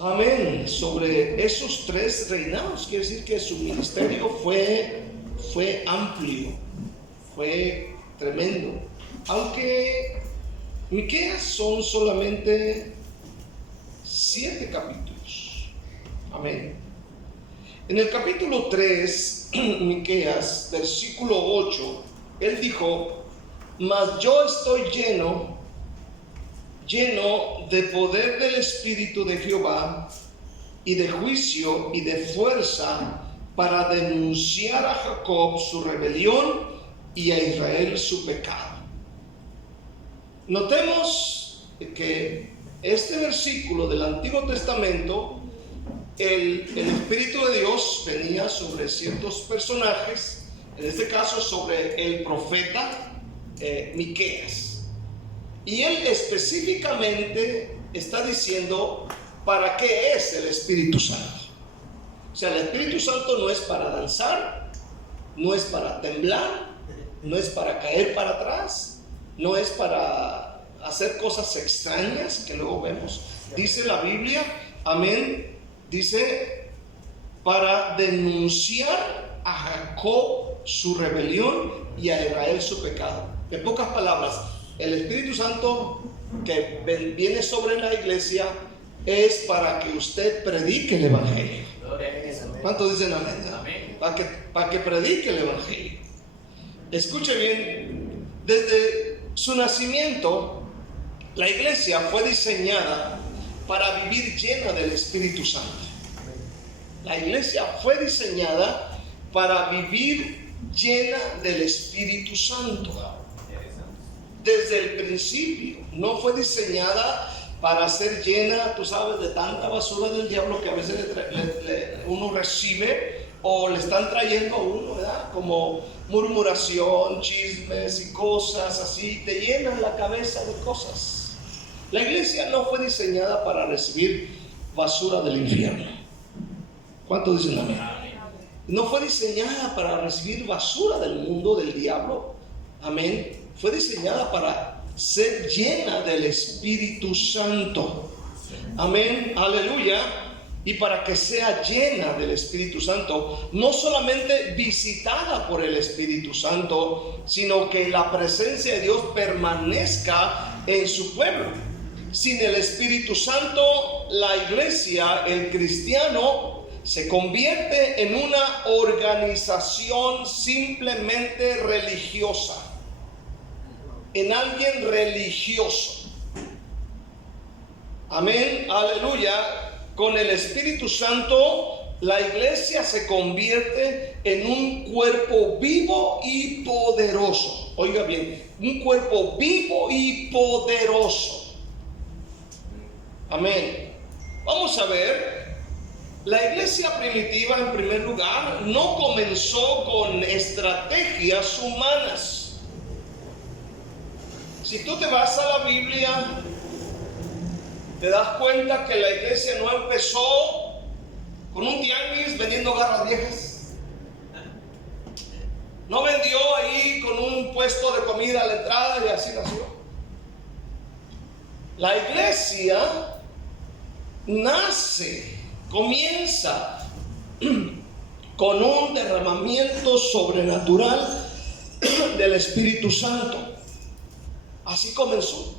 Amén. Sobre esos tres reinados, quiere decir que su ministerio fue amplio, fue tremendo. Aunque Miqueas son solamente 7 capítulos. Amén. En el capítulo 3, Miqueas, versículo 8, él dijo: mas yo estoy lleno de poder del Espíritu de Jehová y de juicio y de fuerza, para denunciar a Jacob su rebelión y a Israel su pecado. Notemos que este versículo del Antiguo Testamento, el Espíritu de Dios venía sobre ciertos personajes, en este caso sobre el profeta Miqueas. Y él específicamente está diciendo para qué es el Espíritu Santo. O sea, el Espíritu Santo no es para danzar, no es para temblar, no es para caer para atrás, no es para hacer cosas extrañas que luego vemos. Dice la Biblia, amén, dice para denunciar a Jacob su rebelión y a Israel su pecado. En pocas palabras, el Espíritu Santo que viene sobre la iglesia es para que usted predique el Evangelio. ¿Cuántos dicen amén? Amén. Para que predique el Evangelio. Escuche bien, desde su nacimiento, la iglesia fue diseñada para vivir llena del Espíritu Santo. La iglesia fue diseñada para vivir llena del Espíritu Santo. Desde el principio, no fue diseñada para ser llena, tú sabes, de tanta basura del diablo que a veces uno recibe o le están trayendo a uno, ¿verdad? Como murmuración, chismes y cosas así, te llenan la cabeza de cosas. La iglesia no fue diseñada para recibir basura del infierno. ¿Cuántos dicen amén? No fue diseñada para recibir basura del mundo, del diablo. Amén. Fue diseñada para ser llena del Espíritu Santo. Amén, aleluya. Y para que sea llena del Espíritu Santo, no solamente visitada por el Espíritu Santo, sino que la presencia de Dios permanezca en su pueblo. Sin el Espíritu Santo, la iglesia, el cristiano, se convierte en una organización simplemente religiosa, en alguien religioso. Amén, aleluya. Con el Espíritu Santo, la iglesia se convierte en un cuerpo vivo y poderoso. Oiga bien, un cuerpo vivo y poderoso. Amén. Vamos a ver. La iglesia primitiva, en primer lugar, no comenzó con estrategias humanas. Si tú te vas a la Biblia, te das cuenta que la iglesia no empezó con un tianguis vendiendo garras viejas. No vendió ahí con un puesto de comida a la entrada y así nació. La iglesia comienza con un derramamiento sobrenatural del Espíritu Santo. Así comenzó.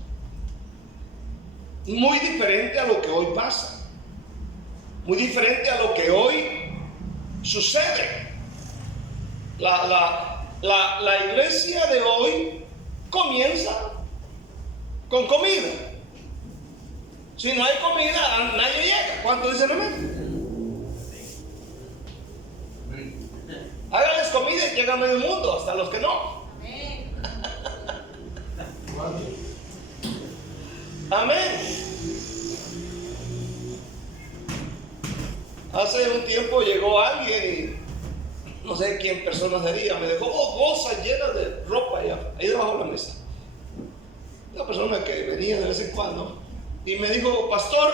Muy diferente a lo que hoy pasa, muy diferente a lo que hoy sucede. La iglesia de hoy comienza con comida. Si no hay comida, nadie llega. ¿Cuántos dicen amén? Háganles comida y llega a medio mundo, hasta los que no. Amén. Hace un tiempo llegó alguien y no sé quién persona sería, me dejó bolsas llenas de ropa ahí debajo de la mesa. Una persona que venía de vez en cuando y me dijo: pastor,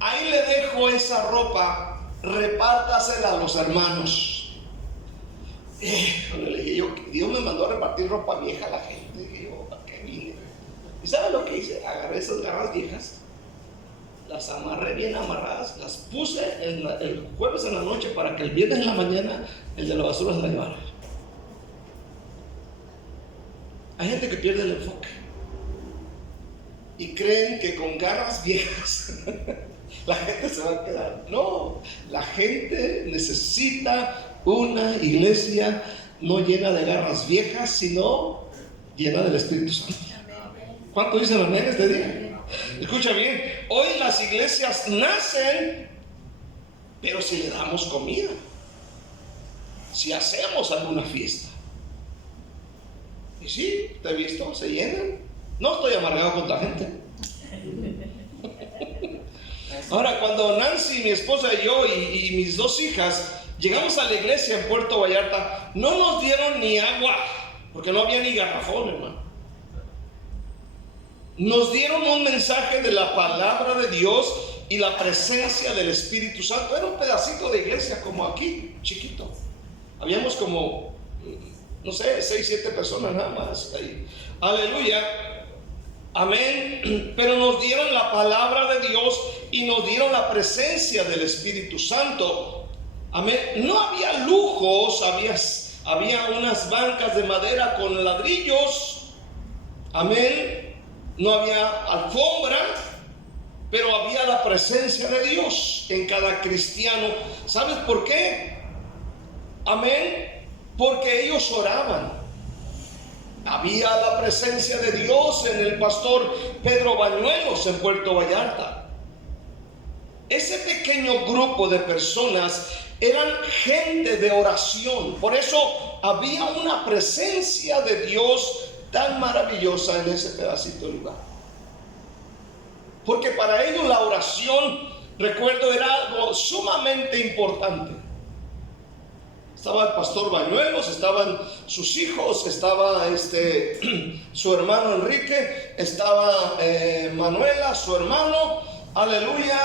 ahí le dejo esa ropa, repártasela a los hermanos. Le dije yo: Dios me mandó a repartir ropa vieja a la gente. Dije yo: ¿para qué vine? ¿Y sabe lo que hice? Agarré esas garras viejas las amarré bien amarradas, las puse el jueves en la noche para que el viernes en la mañana el de la basura se la llevara. Hay gente que pierde el enfoque y creen que con garras viejas la gente se va a quedar. No, la gente necesita una iglesia no llena de garras viejas, sino llena del Espíritu Santo. ¿Cuánto dicen amén este día? Escucha bien, hoy las iglesias nacen, pero si le damos comida, si hacemos alguna fiesta. Y sí, te he visto, se llenan. No estoy amargado con la gente. Ahora, cuando Nancy, mi esposa y yo y mis dos hijas llegamos a la iglesia en Puerto Vallarta, no nos dieron ni agua, porque no había ni garrafón, hermano. Nos dieron un mensaje de la palabra de Dios y la presencia del Espíritu Santo. Era un pedacito de iglesia como aquí, chiquito. Habíamos como, no sé, 6, 7 personas nada más ahí. Aleluya. Amén. Pero nos dieron la palabra de Dios y nos dieron la presencia del Espíritu Santo. Amén. No había lujos, había unas bancas de madera con ladrillos. Amén. No había alfombra, pero había la presencia de Dios en cada cristiano. ¿Sabes por qué? Amén. Porque ellos oraban. Había la presencia de Dios en el pastor Pedro Bañuelos en Puerto Vallarta. Ese pequeño grupo de personas eran gente de oración. Por eso había una presencia de Dios tan maravillosa en ese pedacito de lugar. Porque para ellos la oración, recuerdo, era algo sumamente importante. Estaba el pastor Bañuelos, estaban sus hijos, estaba su hermano Enrique, estaba Manuela, su hermano, aleluya,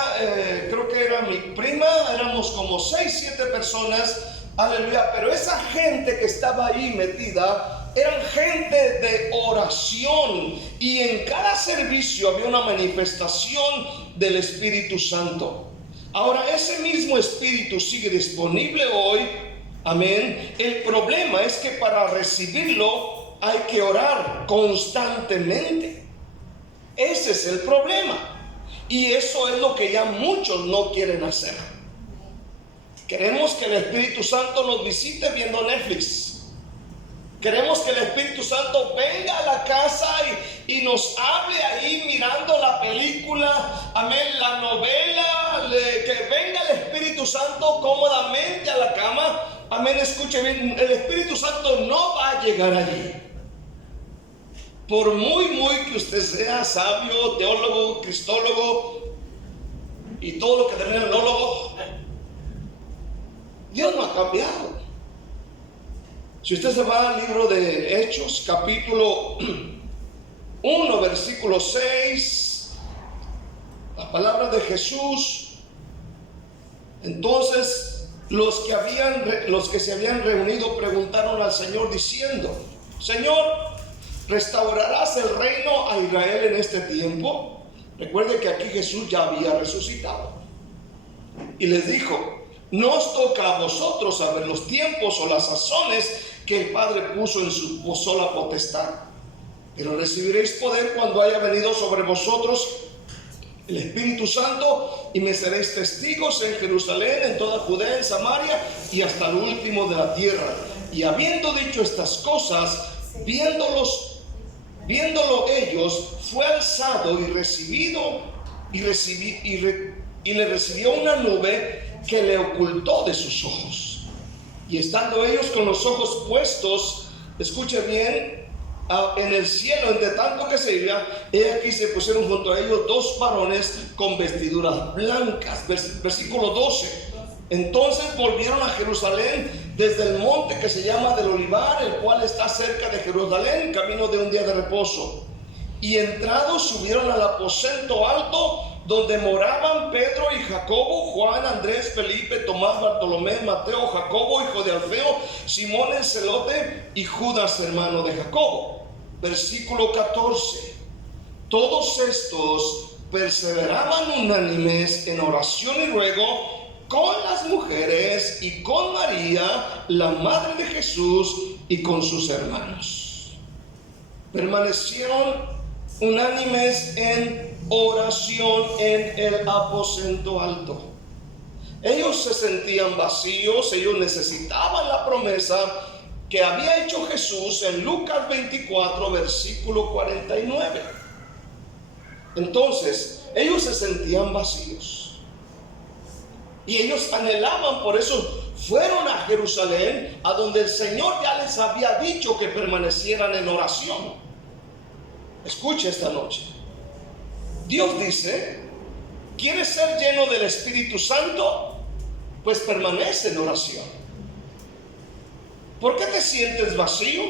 creo que era mi prima, éramos como 6, 7 personas, aleluya, pero esa gente que estaba ahí metida eran gente de oración y en cada servicio había una manifestación del Espíritu Santo. Ahora, ese mismo Espíritu sigue disponible hoy. Amén. El problema es que para recibirlo hay que orar constantemente. Ese es el problema. Y eso es lo que ya muchos no quieren hacer. Queremos que el Espíritu Santo nos visite viendo Netflix. Queremos que el Espíritu Santo venga a la casa y nos hable ahí mirando la película, amén, la novela, que venga el Espíritu Santo cómodamente a la cama. Amén, escuche bien, el Espíritu Santo no va a llegar allí. Por muy que usted sea sabio, teólogo, cristólogo y todo lo que termina en enólogo, Dios no ha cambiado. Si usted se va al libro de Hechos, capítulo 1, versículo 6, las palabras de Jesús, entonces los que se habían reunido preguntaron al Señor diciendo: Señor, ¿restaurarás el reino a Israel en este tiempo? Recuerde que aquí Jesús ya había resucitado. Y les dijo: no os toca a vosotros saber los tiempos o las sazones que el Padre puso en su sola potestad, pero recibiréis poder cuando haya venido sobre vosotros el Espíritu Santo, y me seréis testigos en Jerusalén, en toda Judea, en Samaria y hasta el último de la tierra. Y habiendo dicho estas cosas, viéndolo ellos, fue alzado y le recibió una nube que le ocultó de sus ojos. Y estando ellos con los ojos puestos, escuche bien, en el cielo, entre tanto que se iba, he aquí se pusieron junto a ellos 2 varones con vestiduras blancas. Versículo 12. Entonces volvieron a Jerusalén desde el monte que se llama del Olivar, el cual está cerca de Jerusalén, camino de un día de reposo. Y entrados subieron al aposento alto, donde moraban Pedro y Jacobo, Juan, Andrés, Felipe, Tomás, Bartolomé, Mateo, Jacobo, hijo de Alfeo, Simón el celote y Judas, hermano de Jacobo. Versículo 14. Todos estos perseveraban unánimes en oración y ruego con las mujeres y con María, la madre de Jesús, y con sus hermanos. Permanecieron unánimes en oración en el aposento alto. Ellos se sentían vacíos, ellos necesitaban la promesa que había hecho Jesús en Lucas 24, versículo 49. Entonces, ellos se sentían vacíos y ellos anhelaban, por eso fueron a Jerusalén, a donde el Señor ya les había dicho que permanecieran en oración. Escuche esta noche. Dios dice: ¿quieres ser lleno del Espíritu Santo? Pues permanece en oración. ¿Por qué te sientes vacío?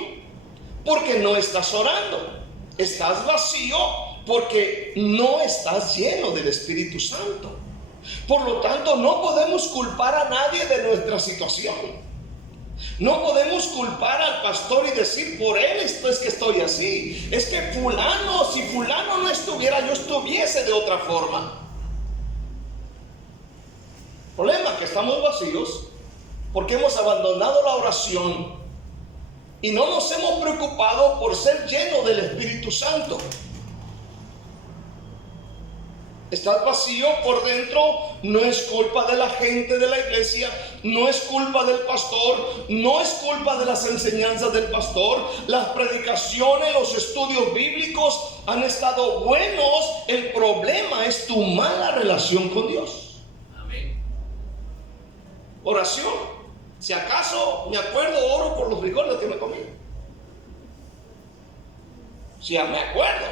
Porque no estás orando. Estás vacío porque no estás lleno del Espíritu Santo. Por lo tanto, no podemos culpar a nadie de nuestra situación. No podemos culpar al pastor y decir: por él es que estoy así. Es que fulano, si fulano no estuviera, yo estuviese de otra forma. El problema es que estamos vacíos porque hemos abandonado la oración y no nos hemos preocupado por ser llenos del Espíritu Santo. Estás vacío por dentro, no es culpa de la gente de la iglesia, no es culpa del pastor, no es culpa de las enseñanzas del pastor. Las predicaciones, los estudios bíblicos han estado buenos. El problema es tu mala relación con Dios. Amén. Oración. Si acaso me acuerdo, oro por los frijoles que me comí. Si me acuerdo.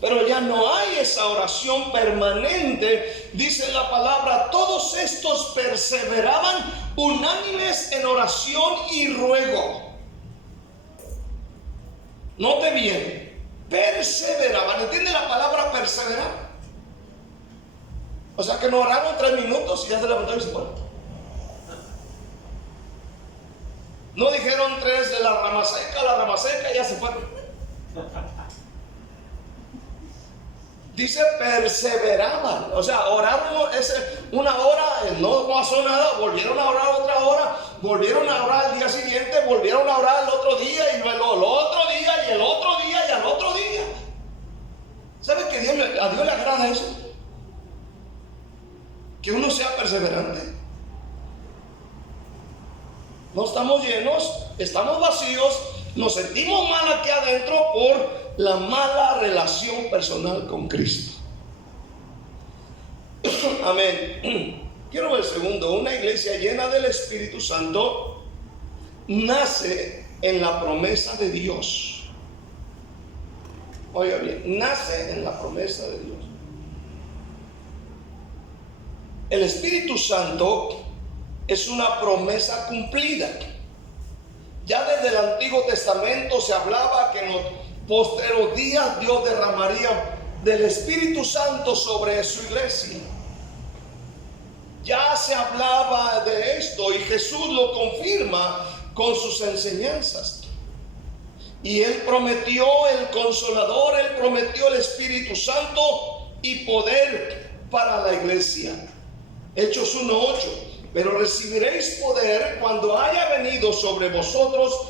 Pero ya no hay esa oración permanente. Dice la palabra: todos estos perseveraban unánimes en oración y ruego. Note bien, perseveraban. ¿Entiende la palabra perseverar? O sea que no oraron 3 minutos y ya se levantaron y se fueron. No dijeron 3 de la rama seca y ya se fueron. Dice perseveraban, o sea, oraron una hora, no pasó nada, volvieron a orar otra hora, volvieron a orar al día siguiente, volvieron a orar el otro día, y luego el otro día, y el otro día, y al otro día. ¿Sabe que a Dios le agrada eso? Que uno sea perseverante. No estamos llenos, estamos vacíos, nos sentimos mal aquí adentro por la mala relación personal con Cristo. Amén. Quiero ver segundo. Una iglesia llena del Espíritu Santo nace en la promesa de Dios. Oiga bien, nace en la promesa de Dios. El Espíritu Santo es una promesa cumplida. Ya desde el Antiguo Testamento se hablaba que en los posteros días Dios derramaría del Espíritu Santo sobre su iglesia. Ya se hablaba de esto y Jesús lo confirma con sus enseñanzas. Y Él prometió el Consolador, Él prometió el Espíritu Santo y poder para la iglesia. Hechos 1:8. Pero recibiréis poder cuando haya venido sobre vosotros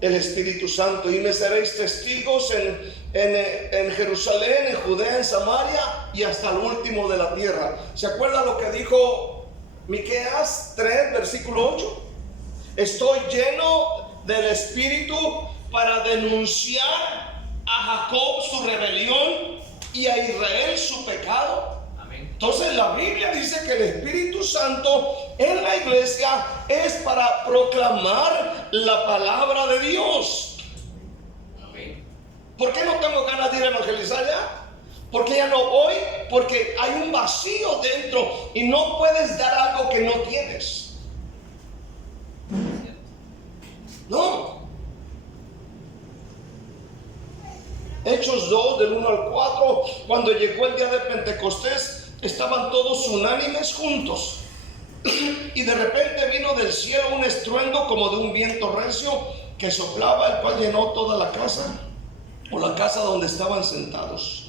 el Espíritu Santo, y me seréis testigos en Jerusalén, en Judea, en Samaria y hasta el último de la tierra. ¿Se acuerda lo que dijo Miqueas 3, versículo 8? Estoy lleno del Espíritu para denunciar a Jacob su rebelión y a Israel su pecado. Entonces la Biblia dice que el Espíritu Santo en la iglesia es para proclamar la palabra de Dios. ¿Por qué no tengo ganas de ir a evangelizar ya? ¿Por qué ya no voy? Porque hay un vacío dentro y no puedes dar algo que no tienes. No. Hechos 2 del 1 al 4, cuando llegó el día de Pentecostés, estaban todos unánimes juntos, y de repente vino del cielo un estruendo como de un viento recio que soplaba, el cual llenó toda la casa. o la casa donde estaban sentados.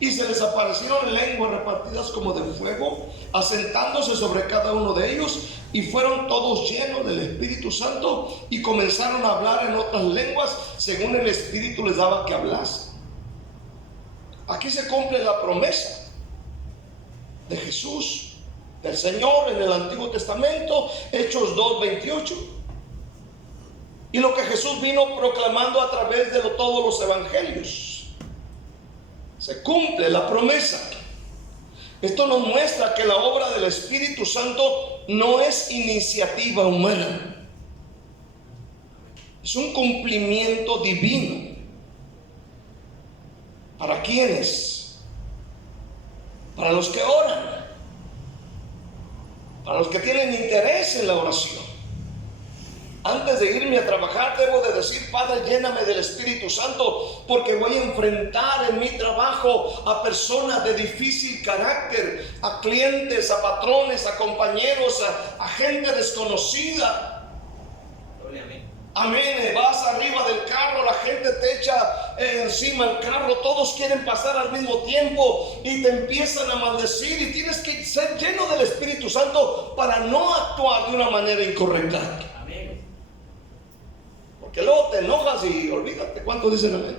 Y se les aparecieron lenguas repartidas como de fuego, asentándose sobre cada uno de ellos, y fueron todos llenos del Espíritu Santo y comenzaron a hablar en otras lenguas según el Espíritu les daba que hablasen. Aquí se cumple la promesa de Jesús, del Señor en el Antiguo Testamento, Hechos 2:28. Y lo que Jesús vino proclamando a través de todos los evangelios. Se cumple la promesa. Esto nos muestra que la obra del Espíritu Santo no es iniciativa humana. Es un cumplimiento divino. ¿Para quiénes? Para los que oran. Para los que tienen interés en la oración. Antes de irme a trabajar debo de decir: Padre, lléname del Espíritu Santo, porque voy a enfrentar en mi trabajo a personas de difícil carácter, a clientes, a patrones, a compañeros, a gente desconocida. Amén. Vas arriba del carro, la gente te echa encima el carro, todos quieren pasar al mismo tiempo y te empiezan a maldecir, y tienes que ser lleno del Espíritu Santo para no actuar de una manera incorrecta. Que luego te enojas y olvídate. ¿Cuántos dicen amén?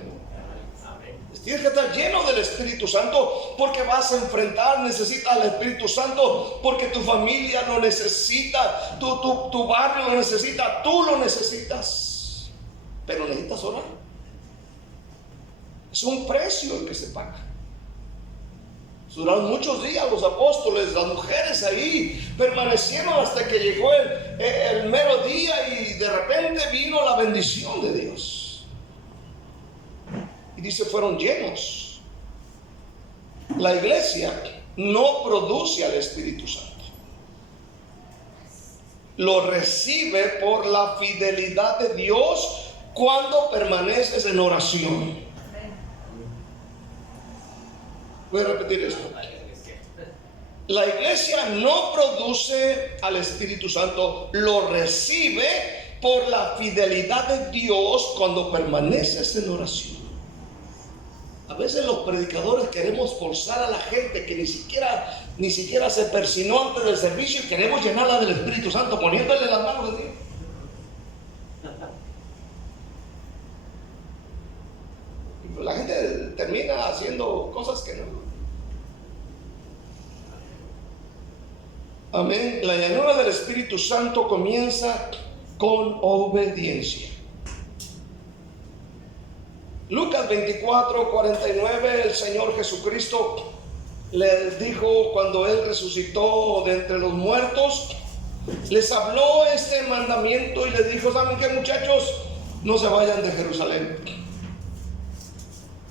Tienes que estar lleno del Espíritu Santo, porque vas a enfrentar, necesitas al Espíritu Santo, porque tu familia lo necesita, tu barrio lo necesita, tú lo necesitas, pero necesitas orar. Es un precio el que se paga. Duraron muchos días los apóstoles, las mujeres ahí permanecieron hasta que llegó el mero día, y de repente vino la bendición de Dios. Y dice, fueron llenos. La iglesia no produce al Espíritu Santo. Lo recibe por la fidelidad de Dios cuando permaneces en oración. Voy a repetir esto. La iglesia no produce al Espíritu Santo, lo recibe por la fidelidad de Dios cuando permaneces en oración. A veces los predicadores queremos forzar a la gente que ni siquiera se persinó antes del servicio, y queremos llenarla del Espíritu Santo poniéndole las manos de Dios. La gente termina haciendo cosas que no. Amén. La llenura del Espíritu Santo comienza con obediencia. Lucas 24:49, el Señor Jesucristo les dijo cuando Él resucitó de entre los muertos, les habló este mandamiento y les dijo: ¿saben qué, muchachos? No se vayan de Jerusalén.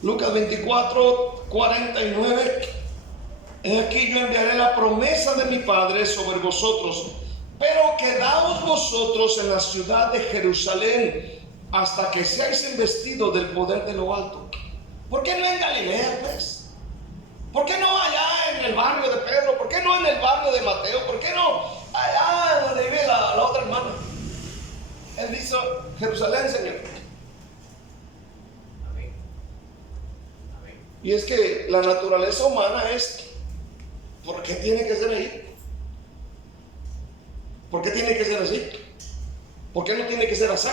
Lucas 24:49. Aquí yo enviaré la promesa de mi Padre sobre vosotros, pero quedaos vosotros en la ciudad de Jerusalén hasta que seáis investidos del poder de lo alto. ¿Por qué no en Galilea, pues? ¿Por qué no allá en el barrio de Pedro? ¿Por qué no en el barrio de Mateo? ¿Por qué no allá donde vive la otra hermana? Él dice: Jerusalén, Señor. Amén. Amén. Y es que la naturaleza humana es: ¿por qué tiene que ser ahí? ¿Por qué tiene que ser así? ¿Por qué no tiene que ser así?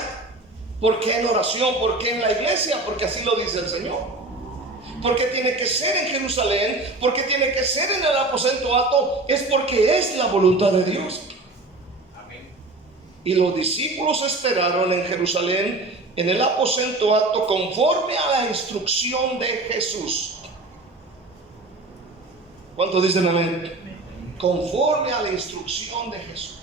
¿Por qué en oración? ¿Por qué en la iglesia? Porque así lo dice el Señor. ¿Por qué tiene que ser en Jerusalén? ¿Por qué tiene que ser en el aposento alto? Es porque es la voluntad de Dios. Amén. Y los discípulos esperaron en Jerusalén, en el aposento alto, conforme a la instrucción de Jesús. ¿Cuántos dicen amén? Conforme a la instrucción de Jesús.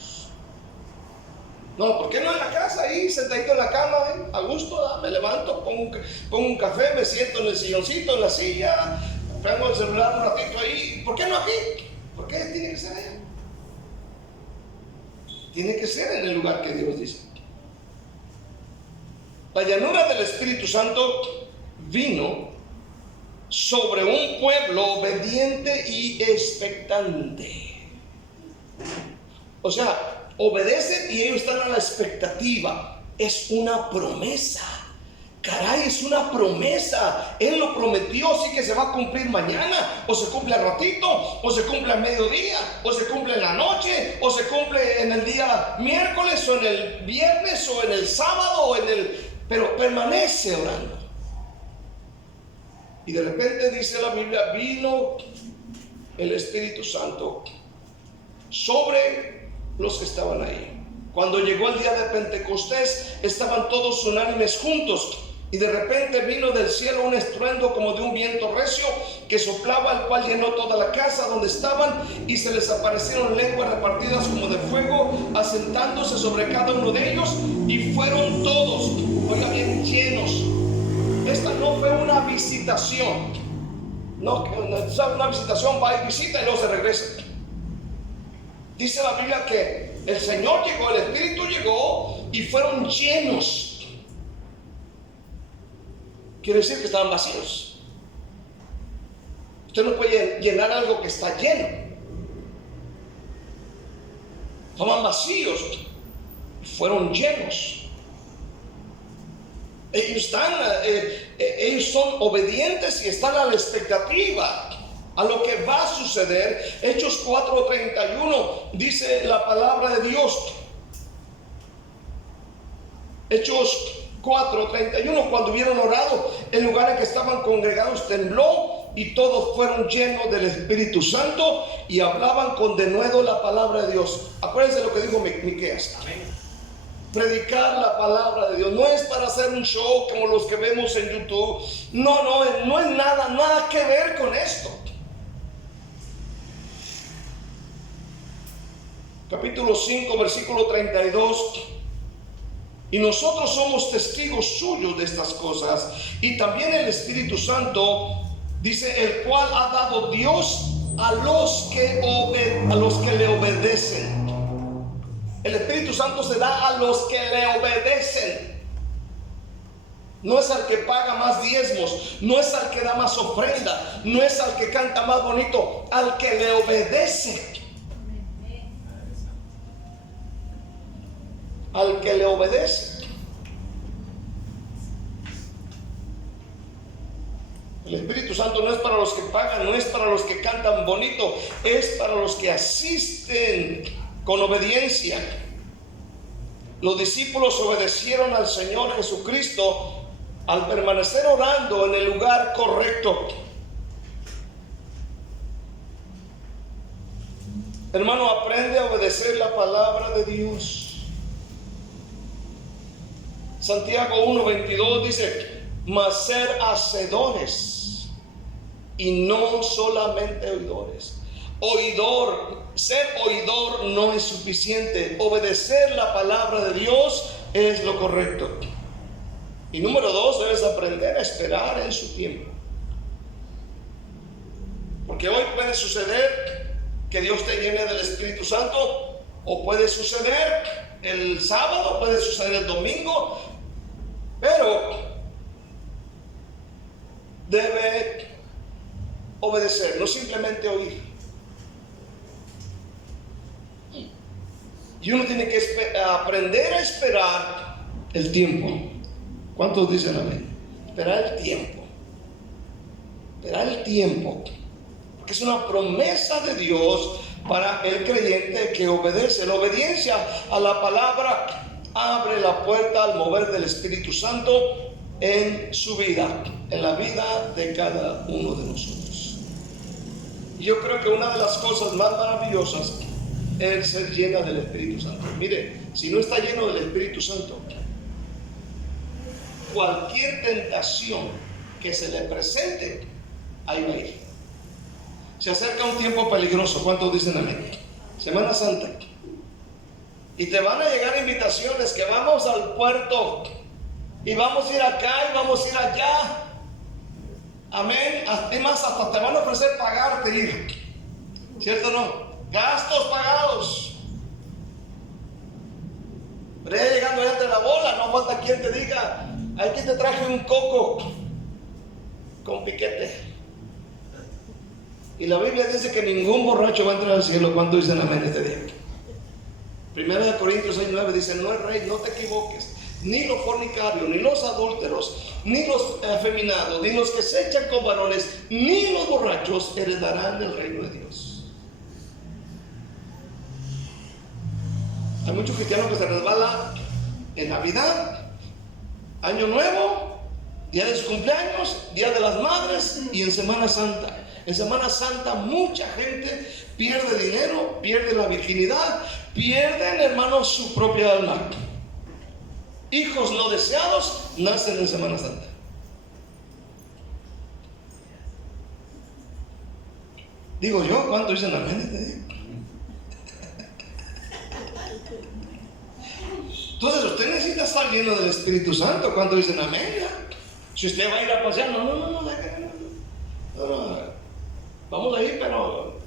No, ¿por qué no en la casa ahí, sentadito en la cama, a gusto? Me levanto, pongo un café, me siento en el silloncito, en la silla, pongo el celular un ratito ahí. ¿Por qué no aquí? ¿Por qué tiene que ser allá? Tiene que ser en el lugar que Dios dice. La llanura del Espíritu Santo vino sobre un pueblo obediente y expectante. O sea, obedecen y ellos están a la expectativa. Es una promesa Caray, es una promesa. Él lo prometió, así que se va a cumplir mañana, o se cumple al ratito, o se cumple al mediodía, o se cumple en la noche, o se cumple en el día miércoles, o en el viernes, o en el sábado, pero permanece orando. Y de repente dice la Biblia, vino el Espíritu Santo sobre los que estaban ahí. Cuando llegó el día de Pentecostés, estaban todos unánimes juntos. Y de repente vino del cielo un estruendo como de un viento recio que soplaba, el cual llenó toda la casa donde estaban, y se les aparecieron lenguas repartidas como de fuego, asentándose sobre cada uno de ellos, y fueron todos, oiga bien, llenos. Esta no fue una visitación. No, una visitación va y visita y luego se regresa. Dice la Biblia que el Señor llegó, el Espíritu llegó y fueron llenos. Quiere decir que estaban vacíos. Usted no puede llenar algo que está lleno. Estaban vacíos y fueron llenos. Ellos son obedientes y están a la expectativa a lo que va a suceder. Hechos 4:31 dice la palabra de Dios. Hechos 4:31, cuando hubieron orado, el lugar en que estaban congregados tembló, y todos fueron llenos del Espíritu Santo y hablaban con denuedo la palabra de Dios. Acuérdense lo que dijo Miqueas. Predicar la palabra de Dios no es para hacer un show como los que vemos en YouTube. No es nada que ver con esto. Capítulo 5, versículo 32. Y nosotros somos testigos suyos de estas cosas, y también el Espíritu Santo, dice, el cual ha dado Dios a los que le obedecen. El Espíritu Santo se da a los que le obedecen. No es al que paga más diezmos, no es al que da más ofrenda, no es al que canta más bonito, al que le obedece. Al que le obedece. El Espíritu Santo no es para los que pagan, no es para los que cantan bonito, es para los que asisten con obediencia. Los discípulos obedecieron al Señor Jesucristo al permanecer orando en el lugar correcto. Hermano, aprende a obedecer la palabra de Dios. Santiago 1:22 dice, mas ser hacedores y no solamente oidores. Ser oidor no es suficiente. Obedecer la palabra de Dios es lo correcto. Y número 2, debes aprender a esperar en su tiempo. Porque hoy puede suceder que Dios te llene del Espíritu Santo, o puede suceder el sábado, puede suceder el domingo, pero debe obedecer, no simplemente oír. Y uno tiene que aprender a esperar el tiempo. ¿Cuántos dicen amén? Esperar el tiempo. Esperar el tiempo. Porque es una promesa de Dios para el creyente que obedece. La obediencia a la palabra abre la puerta al mover del Espíritu Santo en su vida, en la vida de cada uno de nosotros. Y yo creo que una de las cosas más maravillosas es ser llena del Espíritu Santo. Mire, si no está lleno del Espíritu Santo, cualquier tentación que se le presente, ahí va a ir. Se acerca un tiempo peligroso. ¿Cuántos dicen amén? Semana Santa. Y te van a llegar invitaciones que vamos al puerto y vamos a ir acá y vamos a ir allá. Amén. Además, hasta te van a ofrecer pagarte ir. ¿Cierto o no? Gastos pagados. Pero ya llegando ya entre la bola, no falta quien te diga, aquí te traje un coco con piquete. Y la Biblia dice que ningún borracho va a entrar al cielo. ¿Cuánto dicen amén este día? 1 Corintios 6:9 dice, no es rey, no te equivoques. ni los fornicarios, ni los adúlteros, ni los afeminados, ni los que se echan con varones, ni los borrachos heredarán el reino de Dios. Hay muchos cristianos que se resbalan en Navidad, Año Nuevo, día de sus cumpleaños, día de las madres y en Semana Santa. En Semana Santa mucha gente pierde dinero, pierde la virginidad, pierden, hermanos, su propia alma. Hijos no deseados nacen en Semana Santa. Digo yo, ¿cuánto dicen amén? Entonces usted necesita estar lleno del Espíritu Santo. ¿Cuánto dicen amén? Si usted va a ir a pasear, no. Vamos a ir, pero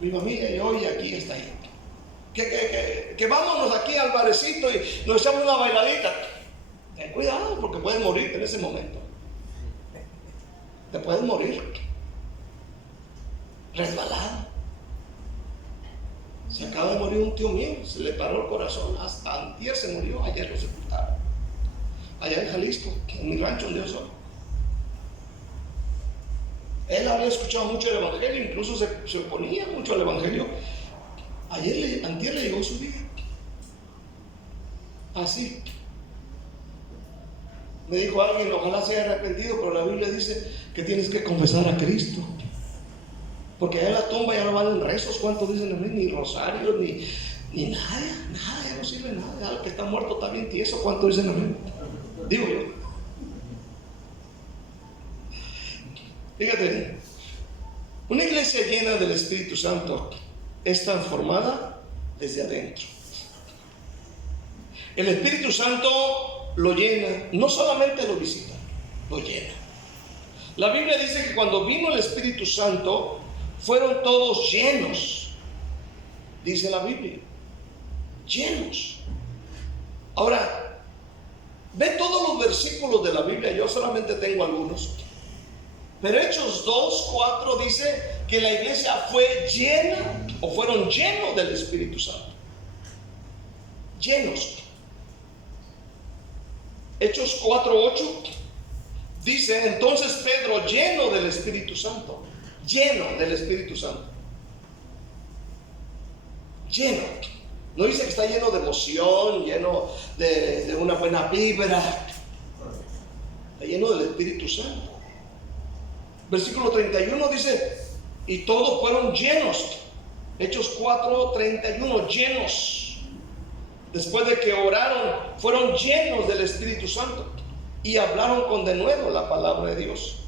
mi familia y yo y aquí está ahí. Que vámonos aquí al barecito y nos echamos una bailadita. Ten cuidado porque puedes morir en ese momento. Te puedes morir resbalado. Se acaba de morir un tío mío, se le paró el corazón, hasta antier se murió, ayer lo sepultaron. Allá en Jalisco, en mi rancho donde yo soy. Él había escuchado mucho el Evangelio, incluso se oponía mucho al Evangelio. Antier le llegó su día. Así. Me dijo alguien, ojalá se haya arrepentido, pero la Biblia dice que tienes que confesar a Cristo. Porque allá en la tumba ya no valen rezos, ¿cuántos dicen a mí? Ni rosarios, ni nada, ya no sirve nada. El que está muerto está bien tieso, ¿cuántos dicen a mí? Digo yo. Fíjate, una iglesia llena del Espíritu Santo es transformada desde adentro. El Espíritu Santo lo llena, no solamente lo visita, lo llena. La Biblia dice que cuando vino el Espíritu Santo, fueron todos llenos, dice la Biblia, llenos. Ahora, ve todos los versículos de la Biblia, yo solamente tengo algunos, pero Hechos 2:4 dice que la iglesia fue llena, o fueron llenos del Espíritu Santo. Llenos. Hechos 4:8 dice, entonces Pedro, lleno del Espíritu Santo, lleno del Espíritu Santo, lleno, no dice que está lleno de emoción, lleno de una buena vibra, está lleno del Espíritu Santo. Versículo 31 dice, y todos fueron llenos. Hechos 4:31, llenos. Después de que oraron, fueron llenos del Espíritu Santo y hablaron con denuedo la palabra de Dios.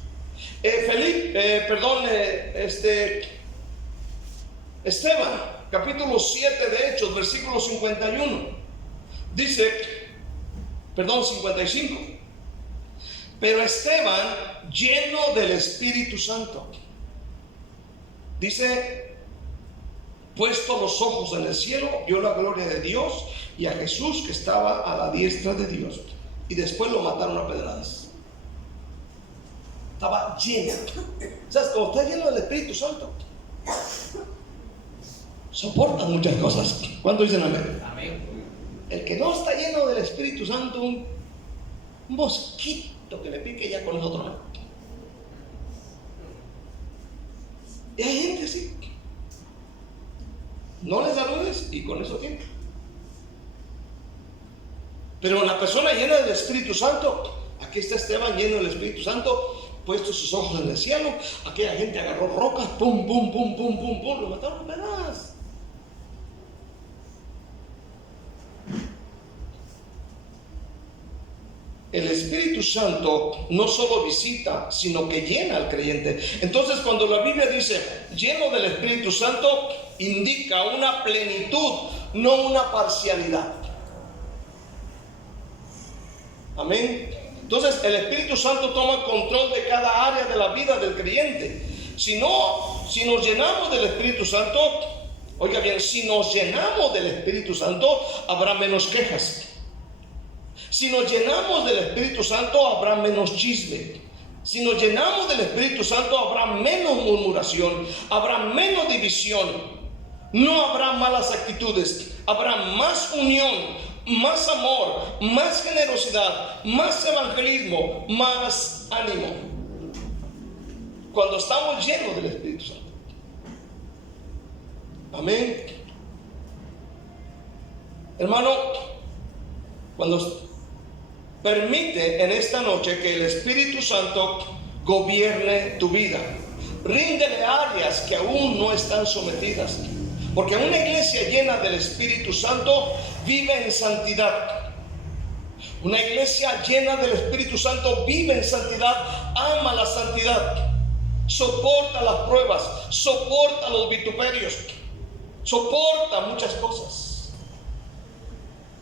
Esteban, capítulo 7 de Hechos, versículo 51, dice, 55, pero Esteban, lleno del Espíritu Santo, dice, puesto los ojos en el cielo, vio la gloria de Dios y a Jesús que estaba a la diestra de Dios, y después lo mataron a pedradas. Estaba lleno. ¿Sabes? Como está lleno del Espíritu Santo, soporta muchas cosas. ¿Cuántos dicen amén? Amén. El que no está lleno del Espíritu Santo, un mosquito que le pique ya con nosotros, ¿no? Y hay gente así. No le saludes y con eso tiene. Pero la persona llena del Espíritu Santo, aquí está Esteban lleno del Espíritu Santo, puesto sus ojos en el cielo. Aquella gente agarró rocas, pum, lo mataron a pedazos. El Espíritu Santo no solo visita, sino que llena al creyente. Entonces, cuando la Biblia dice lleno del Espíritu Santo, indica una plenitud, no una parcialidad. Amén. Entonces, el Espíritu Santo toma control de cada área de la vida del creyente. Si nos llenamos del Espíritu Santo, oiga bien, si nos llenamos del Espíritu Santo, habrá menos quejas. Si nos llenamos del Espíritu Santo, habrá menos chisme. Si nos llenamos del Espíritu Santo, habrá menos murmuración, habrá menos división, no habrá malas actitudes, habrá más unión, más amor, más generosidad, más evangelismo, más ánimo. Cuando estamos llenos del Espíritu Santo. Amén. Hermano, cuando permite en esta noche que el Espíritu Santo gobierne tu vida, ríndele áreas que aún no están sometidas, porque una iglesia llena del Espíritu Santo vive en santidad. Una iglesia llena del Espíritu Santo vive en santidad, ama la santidad, soporta las pruebas, soporta los vituperios, soporta muchas cosas.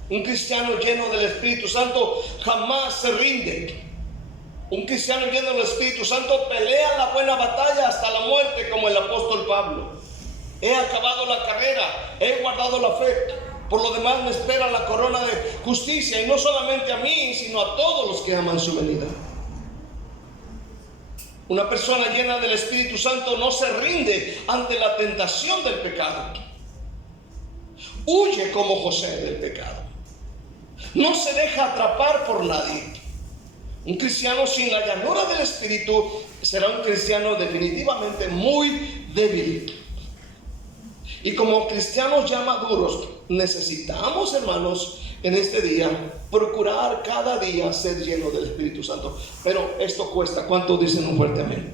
Un cristiano lleno del Espíritu Santo jamás se rinde. Un cristiano lleno del Espíritu Santo pelea la buena batalla hasta la muerte, como el apóstol Pablo. He acabado la carrera, he guardado la fe, por lo demás me espera la corona de justicia, y no solamente a mí, sino a todos los que aman su venida. Una persona llena del Espíritu Santo no se rinde ante la tentación del pecado. Huye como José del pecado. No se deja atrapar por nadie. Un cristiano sin la llanura del Espíritu será un cristiano definitivamente muy débil. Y como cristianos ya maduros, necesitamos, hermanos, en este día, procurar cada día ser lleno del Espíritu Santo. Pero esto cuesta. ¿Cuántos dicen un fuerte amén?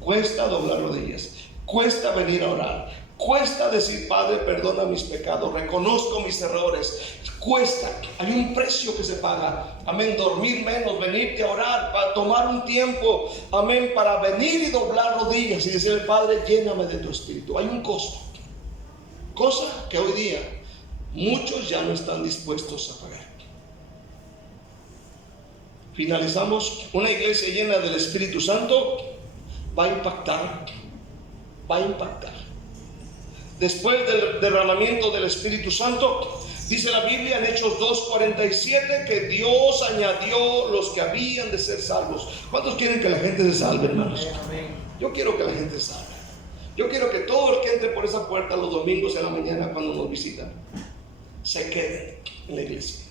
Cuesta doblar rodillas, cuesta venir a orar, cuesta decir: Padre, perdona mis pecados, reconozco mis errores. Cuesta, hay un precio que se paga. Amén, dormir menos, venirte a orar, para tomar un tiempo, amén, para venir y doblar rodillas y decirle: Padre, lléname de tu Espíritu. Hay un costo, cosa que hoy día muchos ya no están dispuestos a pagar. Finalizamos. Una iglesia llena del Espíritu Santo va a impactar, va a impactar. Después del derramamiento del Espíritu Santo, dice la Biblia en Hechos 2:47 que Dios añadió los que habían de ser salvos. ¿Cuántos quieren que la gente se salve, hermanos? Yo quiero que la gente se salve. Yo quiero que todo el que entre por esa puerta los domingos en la mañana cuando nos visitan se queden en la iglesia.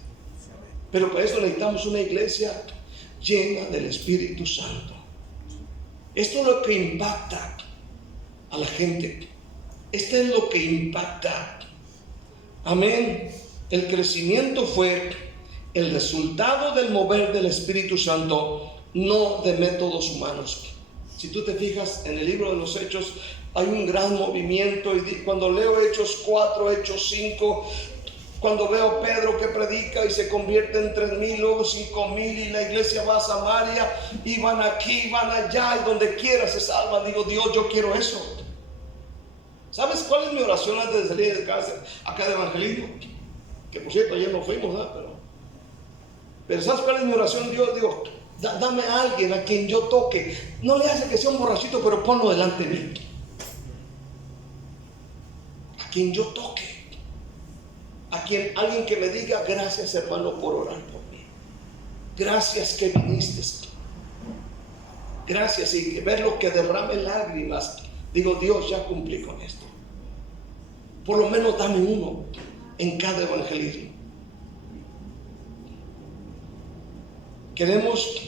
Pero para eso necesitamos una iglesia llena del Espíritu Santo. Esto es lo que impacta a la gente. Esto es lo que impacta. Amén. El crecimiento fue el resultado del mover del Espíritu Santo, no de métodos humanos. Si tú te fijas en el libro de los Hechos, hay un gran movimiento. Y cuando leo Hechos 4, Hechos 5, cuando veo a Pedro que predica y se convierte en 3,000, luego 5,000, y la iglesia va a Samaria, y van aquí, van allá, y donde quiera se salvan, digo: Dios, yo quiero eso. ¿Sabes cuál es mi oración antes de salir de casa acá de evangelismo? Que por cierto ayer no fuimos, ¿no? Pero ¿sabes cuál es mi oración? Dios, digo: dame a alguien a quien yo toque. No le hace que sea un borrachito, pero ponlo delante de mí. A quien yo toque. Alguien que me diga: gracias, hermano, por orar por mí. Gracias que viniste. Gracias, y verlo que derrame lágrimas. Digo: Dios, ya cumplí con esto. Por lo menos dame uno en cada evangelismo. Queremos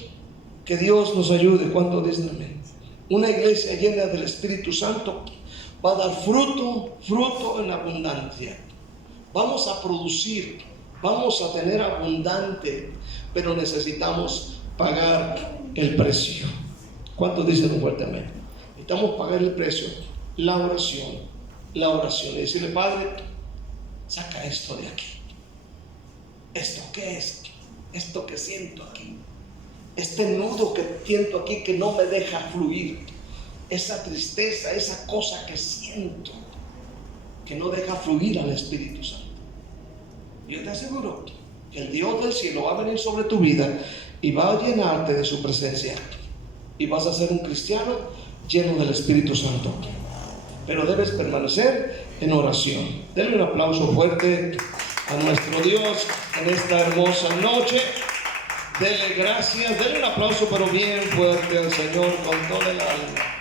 que Dios nos ayude. ¿Cuánto dicen amén? Una iglesia llena del Espíritu Santo va a dar fruto en abundancia. Vamos a producir, vamos a tener abundante, pero necesitamos pagar el precio. ¿Cuántos dicen un fuerte amén? Necesitamos pagar el precio, la oración. Y decirle: Padre, saca esto de aquí. ¿Esto qué es? Esto que siento aquí. Este nudo que siento aquí que no me deja fluir. Esa tristeza, esa cosa que siento que no deja fluir al Espíritu Santo. Yo te aseguro que el Dios del cielo va a venir sobre tu vida y va a llenarte de su presencia. Y vas a ser un cristiano lleno del Espíritu Santo. Pero debes permanecer en oración. Denle un aplauso fuerte a nuestro Dios en esta hermosa noche. Denle gracias. Denle un aplauso pero bien fuerte al Señor con toda el alma.